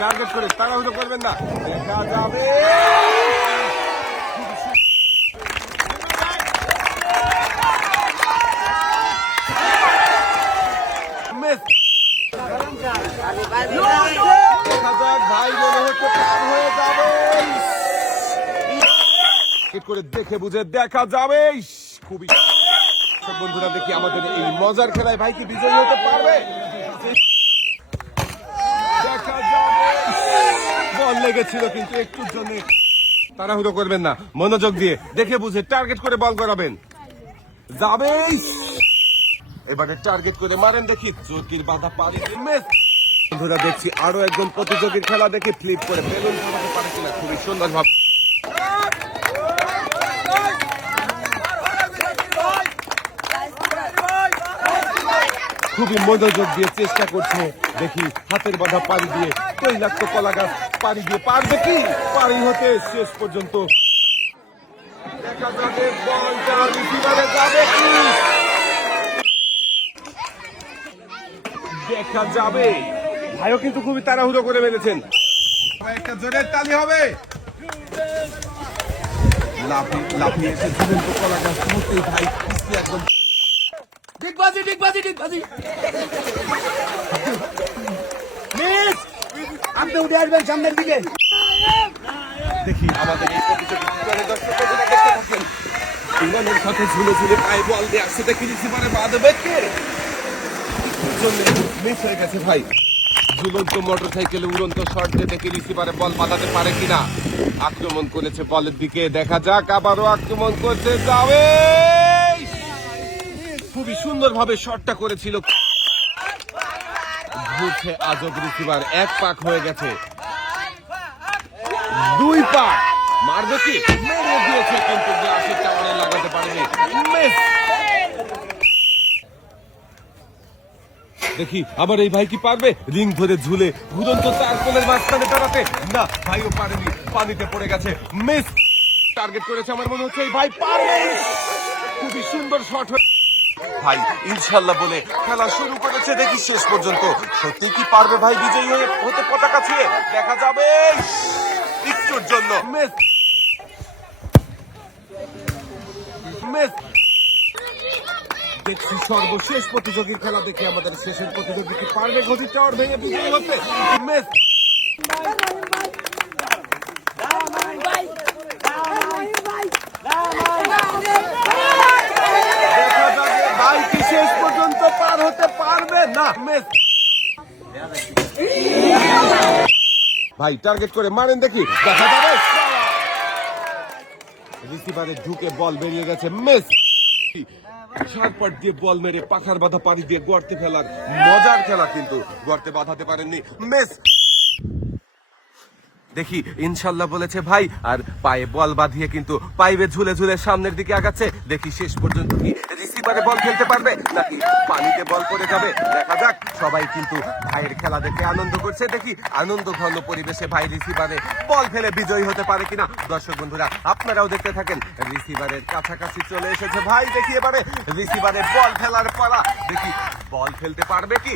Target করে তাড়াহুড়ো করবেন না, দেখা যাবে। ভাই মনে হচ্ছে পার হয়ে যাবে, করে দেখে বুঝে দেখা যাবে। খুবই বন্ধুরা, দেখি আমাদের এই মজার খেলায় ভাই কি বিজয়ী হতে পারবে, দেখা যাবে। বল লেগেছিল কিন্তু একটুর জন্য। তাড়াহুড়ো করবেন না, মনোযোগ দিয়ে দেখে বুঝে টার্গেট করে বল করাবেন। যাবে, এবারে টার্গেট করে মারেন, দেখি চোরকির বাধা পারি। বন্ধুরা দেখছি আরো একজন প্রতিযোগীর খেলা দেখে ফ্লিপ করে বেলুন ফোটাতে পারে কিনা, খুবই সুন্দর ভাবে। খুবই মনোযোগ দিয়ে চেষ্টা করছে, দেখি হাতের বাধা পাড়ি দিয়ে তৈলাক্ত কলা গাছ পাড়ি দিয়ে পারবে কি, পাড়ি হতে শেষ পর্যন্ত দেখা যাবে বলটা রিসিভারে যাবে কি, দেখা যাবে। ভাইও কিন্তু খুবই তাড়াহুড়ো করে মেরেছেন, একটা জোরের তালি হবে। লাফিয়ে এসে ঝুলন্ত কলা গাছ মুহূর্তেই ভাই একদম ডিগবাজি মিস, আপনি উঠে আসবেন সামনের দিকে। দেখি আমাদের এই প্রতিযোগী দর্শকদের দেখতে থাকেন, ইংল্যান্ডের সাথে ঝুলে ঝুলে পায়ে বল দিয়ে আসছে, দেখি রিসিভারে বাঁধবে কে, মিস হয়ে গেছে ভাই। ঝুলন্ত মোটর সাইকেলে উড়ন্ত শট দিয়ে দেখি রিসিভারে বল বাঁধাতে পারে কিনা। আক্রমণ করেছে বলের দিকে, দেখা যাক, আবারও আক্রমণ করতে যাবে। খুবই সুন্দর ভাবে শটটা করেছিল, ঘুরছে আজব রিসিভার, এক পাক হয়ে গেছে, দুই পাক মারবে কি, মেরে দিয়েছে কিন্তু গ্লাসের টাওয়ারে লাগাতে পারেনি। দেখি আবার এই ভাই কি পারবে, রিং ধরে ঝুলে ঘুরন্ত চার কোণের মাঝখানে দাঁড়াতে, না ভাইও পারেনি, পানিতে পড়ে গেছে, মিস। টার্গেট করেছে, আমার মনে হচ্ছে এই ভাই পারবে। খুবই সুন্দর শট ভাই, ইনশাল্লাহ বলে খেলা শুরু করেছে, দেখি শেষ পর্যন্ত সত্যি কি পারবে ভাই বিজয়ী হতে পতাকা ছুঁয়ে, দেখা যাবে। একটুর জন্য মিস, দেখছি সর্বশেষ প্রতিযোগীর খেলা, দেখে আমাদের শেষের প্রতিযোগী কি পারবে ঘটির টাওয়ার ভেঙে বিজয়ী হতে, মিস। দেখা যাবে ভাই কি শেষ পর্যন্ত পার হতে পারবে না, মিস। ভাই টার্গেট করে মারেন, দেখি দেখা যাবে। রিসিভারে ঢুকে বল বেরিয়ে গেছে, মিস। শারপাট দিয়ে বল মেরে পাখার বাধা পানি দিয়ে গর্তে ফেলার মজার খেলা, কিন্তু গর্তে বাঁধাতে পারেননি, মিস। দেখি ইনশাল্লাহ বলেছে ভাই, আর পায়ে বল বাঁধিয়ে কিন্তু পাইবে ঝুলে ঝুলে সামনের দিকে আগাচ্ছে, দেখি শেষ পর্যন্ত কি রিসিভারে বল খেলতে পারবে নাকি পানিতে বল পড়ে যাবে, দেখা যাক। সবাই কিন্তু ভাইয়ের খেলা দেখে আনন্দ করছে, দেখি আনন্দ ঘন পরিবেশে ভাই রিসিভারে বল ফেলে বিজয়ী হতে পারে কিনা। দর্শক বন্ধুরা আপনারাও দেখতে থাকেন, রিসিভারের কাছাকাছি চলে এসেছে ভাই, দেখি এবারে রিসিভারে বল ফেলার পালা, দেখি বল ফেলতে পারবে কি।